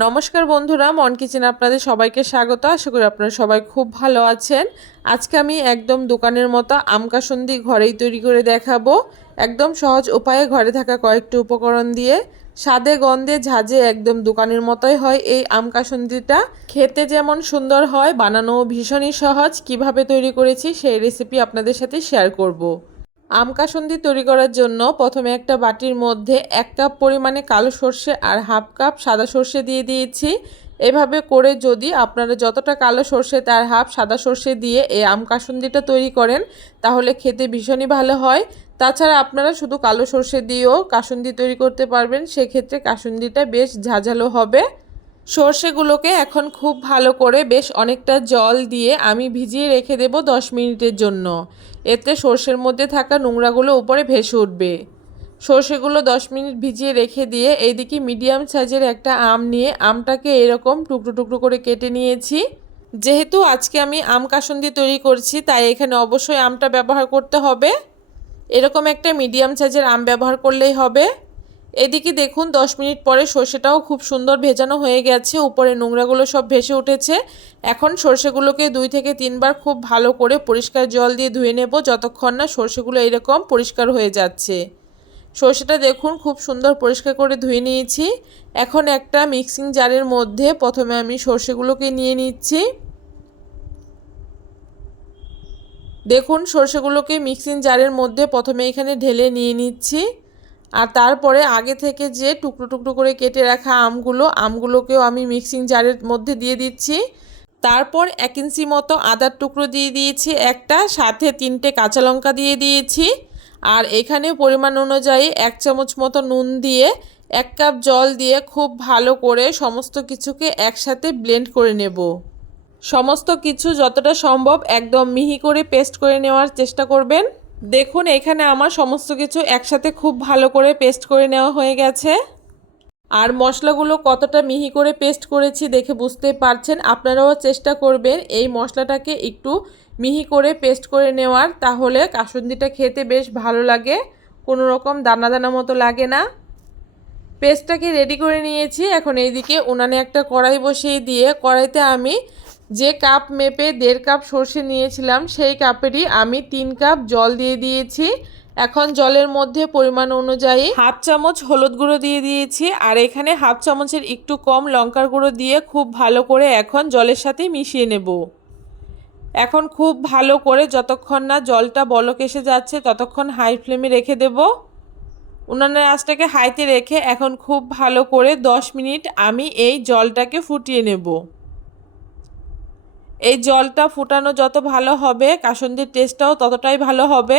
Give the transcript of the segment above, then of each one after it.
নমস্কার বন্ধুরা, মন কিচেন আপনাদের সবাইকে স্বাগত। আশা করি আপনারা সবাই খুব ভালো আছেন। আজকে আমি একদম দোকানের মতো আমকাসন্দি ঘরেই তৈরি করে দেখাবো। একদম সহজ উপায়ে ঘরে থাকা কয়েকটি উপকরণ দিয়ে। স্বাদে, গন্ধে, ঝাঁঝে একদম দোকানের মতোই হয় এই আম কাসুন্দিটা। খেতে যেমন সুন্দর হয় বানানো ভীষণই সহজ। কীভাবে তৈরি করেছি সেই রেসিপি আপনাদের সাথে শেয়ার করব। আম কাসুন্দি তৈরি করার জন্য প্রথমে একটা বাটির মধ্যে এক কাপ পরিমাণে কালো সর্ষে আর হাফ কাপ সাদা সর্ষে দিয়ে দিয়েছি। এভাবে করে যদি আপনারা যতটা কালো সর্ষে, তার হাফ সাদা সর্ষে দিয়ে এই আম কাসুন্দিটা তৈরি করেন, তাহলে খেতে ভীষণই ভালো হয়। তাছাড়া আপনারা শুধু কালো সর্ষে দিয়েও কাসুন্দি তৈরি করতে পারবেন, সেক্ষেত্রে কাসুন্দিটা বেশ ঝাঁঝালো হবে। সর্ষেগুলোকে এখন খুব ভালো করে বেশ অনেকটা জল দিয়ে আমি ভিজিয়ে রেখে দেব দশ মিনিটের জন্য। এতে সর্ষের মধ্যে থাকা নোংরাগুলো উপরে ভেসে উঠবে। সর্ষেগুলো দশ মিনিট ভিজিয়ে রেখে দিয়ে এইদিকে মিডিয়াম সাইজের একটা আম নিয়ে আমটাকে এরকম টুকরো টুকরো করে কেটে নিয়েছি। যেহেতু আজকে আমি আম কাসুন্দি তৈরি করছি, তাই এখানে অবশ্যই আমটা ব্যবহার করতে হবে। এরকম একটা মিডিয়াম সাইজের আম ব্যবহার করলেই হবে। এদিকে দেখুন, দশ মিনিট পরে সর্ষেটাও খুব সুন্দর ভেজানো হয়ে গেছে। উপরে নোংরাগুলো সব ভেসে উঠেছে। এখন সর্ষেগুলোকে দুই থেকে তিনবার খুব ভালো করে পরিষ্কার জল দিয়ে ধুয়ে নেব, যতক্ষণ না সর্ষেগুলো এরকম পরিষ্কার হয়ে যাচ্ছে। সর্ষেটা দেখুন, খুব সুন্দর পরিষ্কার করে ধুয়ে নিয়েছি। এখন একটা মিক্সিং জারের মধ্যে প্রথমে আমি সর্ষেগুলোকে নিয়ে নিচ্ছি। দেখুন, সর্ষেগুলোকে মিক্সিং জারের মধ্যে প্রথমে এখানে ঢেলে নিয়ে নিচ্ছি। আর তারপরে আগে থেকে যে টুকরো টুকরো করে কেটে রাখা আমগুলো, আমগুলোকেও আমি মিক্সিং জারের মধ্যে দিয়ে দিচ্ছি। তারপর এক ইঞ্চি মতো আদার টুকরো দিয়ে দিয়েছি, একটা, সাথে তিনটে কাঁচা লঙ্কা দিয়ে দিয়েছি। আর এখানে পরিমাণ অনুযায়ী এক চামচ মতো নুন দিয়ে এক কাপ জল দিয়ে খুব ভালো করে সমস্ত কিছুকে একসাথে ব্লেন্ড করে নেব। সমস্ত কিছু যতটা সম্ভব একদম মিহি করে পেস্ট করে নেওয়ার চেষ্টা করবেন। দেখুন, এখানে আমার সমস্ত কিছু একসাথে খুব ভালো করে পেস্ট করে নেওয়া হয়ে গেছে। আর মশলাগুলো কতটা মিহি করে পেস্ট করেছি দেখে বুঝতে পারছেন? আপনারাও চেষ্টা করবেন এই মশলাটাকে একটু মিহি করে পেস্ট করে নেওয়ার, তাহলে কাসুন্দিটা খেতে বেশ ভালো লাগে। কোনো রকম দানা দানা মতো লাগে না। পেস্টটাকে রেডি করে নিয়েছি। এখন এইদিকে উনানে একটা কড়াই বসিয়ে দিয়ে, কড়াইতে আমি যে কাপ মেপে দেড় কাপ সর্ষে নিয়েছিলাম, সেই কাপেরই আমি তিন কাপ জল দিয়ে দিয়েছি। এখন জলের মধ্যে পরিমাণ অনুযায়ী হাফ চামচ হলুদ গুঁড়ো দিয়ে দিয়েছি আর এখানে হাফ চামচের একটু কম লঙ্কার গুঁড়ো দিয়ে খুব ভালো করে এখন জলের সাথে মিশিয়ে নেব। এখন খুব ভালো করে যতক্ষণ না জলটা বলক এসে যাচ্ছে, ততক্ষণ হাই ফ্লেমে রেখে দেব। উনানের আঁচটাকে হাইতে রেখে এখন খুব ভালো করে দশ মিনিট আমি এই জলটাকে ফুটিয়ে নেব। এই জলটা ফুটানো যত ভালো হবে, কাসন্দির টেস্টটাও ততটাই ভালো হবে।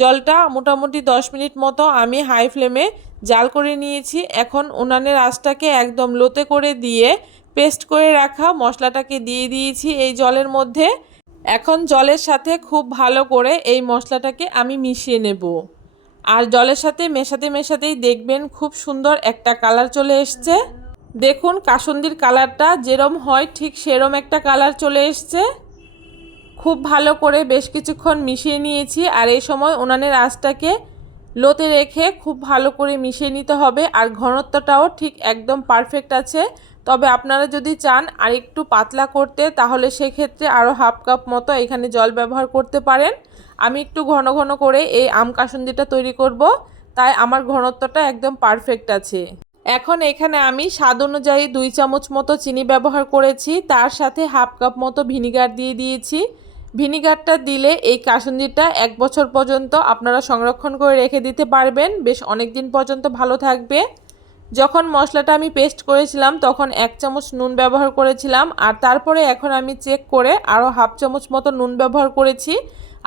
জলটা মোটামুটি দশ মিনিট মতো আমি হাই ফ্লেমে জাল করে নিয়েছি। এখন উনানের আঁচটাকে একদম লোতে করে দিয়ে পেস্ট করে রাখা মশলাটাকে দিয়ে দিয়েছি এই জলের মধ্যে। এখন জলের সাথে খুব ভালো করে এই মশলাটাকে আমি মিশিয়ে নেব। আর জলের সাথে মেশাতে মেশাতেই দেখবেন খুব সুন্দর একটা কালার চলে এসছে। দেখুন, কাসন্দির কালারটা যেরম হয়, ঠিক সেরম একটা কালার চলে এসছে। খুব ভালো করে বেশ কিছুক্ষণ মিশিয়ে নিয়েছি আর এই সময় উনানের আঁচটাকে লোতে রেখে খুব ভালো করে মিশিয়ে নিতে হবে আর ঘনত্বটাও ঠিক একদম পারফেক্ট আছে। তবে আপনারা যদি চান আর একটু পাতলা করতে, তাহলে সেক্ষেত্রে আরও হাফ কাপ মতো এখানে জল ব্যবহার করতে পারেন। আমি একটু ঘন ঘন করে এই আম কাসুন্দিটা তৈরি করব, তাই আমার ঘনত্বটা একদম পারফেক্ট আছে। এখন এখানে আমি স্বাদ অনুযায়ী দুই চামচ মতো চিনি ব্যবহার করেছি। তার সাথে হাফ কাপ মতো ভিনিগার দিয়ে দিয়েছি। ভিনিগারটা দিলে এই কাসুন্দিটা এক বছর পর্যন্ত আপনারা সংরক্ষণ করে রেখে দিতে পারবেন। বেশ অনেক দিন পর্যন্ত ভালো থাকবে। যখন মশলাটা আমি পেস্ট করেছিলাম, তখন এক চামচ নুন ব্যবহার করেছিলাম। আর তারপরে এখন আমি চেক করে আরও হাফ চামচ মতো নুন ব্যবহার করেছি।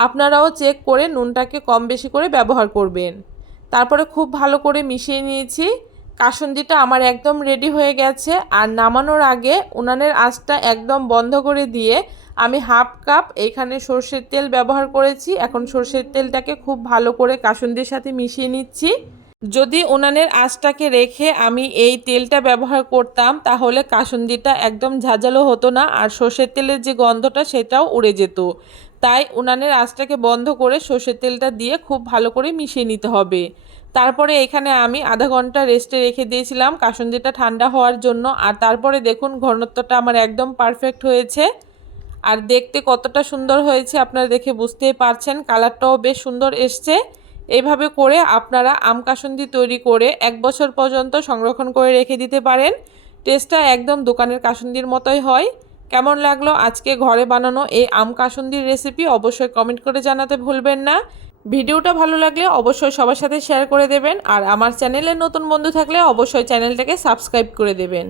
আপনারাও চেক করে নুনটাকে কম বেশি করে ব্যবহার করবেন। তারপরে খুব ভালো করে মিশিয়ে নিয়েছি। কাসুন্দিটা আমার একদম রেডি হয়ে গেছে। আর নামানোর আগে উনানের আঁচটা একদম বন্ধ করে দিয়ে আমি হাফ কাপ এখানে সর্ষের তেল ব্যবহার করেছি। এখন সর্ষের তেলটাকে খুব ভালো করে কাসুন্দির সাথে মিশিয়ে নিচ্ছি। যদি উনানের আঁচটাকে রেখে আমি এই তেলটা ব্যবহার করতাম, তাহলে কাসুন্দিটা একদম ঝাঁঝালো হতো না। আর সর্ষের তেলের যে গন্ধটা, সেটাও উড়ে যেত। তাই উনানের আঁচটাকে বন্ধ করে সর্ষের তেলটা দিয়ে খুব ভালো করে মিশিয়ে নিতে হবে। তারপরে এখানে আমি আধা ঘণ্টা রেস্টে রেখে দিয়েছিলাম। কাসুন্দিটা ঠান্ডা হওয়ার জন্য। আর তারপরে দেখুন, ঘনত্বটা আমার একদম পারফেক্ট হয়েছে। আর দেখতে কতটা সুন্দর হয়েছে আপনারা দেখে বুঝতেই পারছেন। কালারটাও বেশ সুন্দর এসছে। এইভাবে করে আপনারা আম কাসুন্দি তৈরি করে এক বছর পর্যন্ত সংরক্ষণ করে রেখে দিতে পারেন। টেস্টটা একদম দোকানের কাসুন্দির মতোই হয়। কেমন লাগল আজকে ঘরে বানানো এই আম কাসুন্দির রেসিপি অবশ্যই কমেন্ট করে জানাতে ভুলবেন না। ভিডিওটা ভালো লাগলে অবশ্যই সবার সাথে শেয়ার করে দেবেন আর আমার চ্যানেলে নতুন বন্ধু থাকলে অবশ্যই চ্যানেলটাকে সাবস্ক্রাইব করে দেবেন।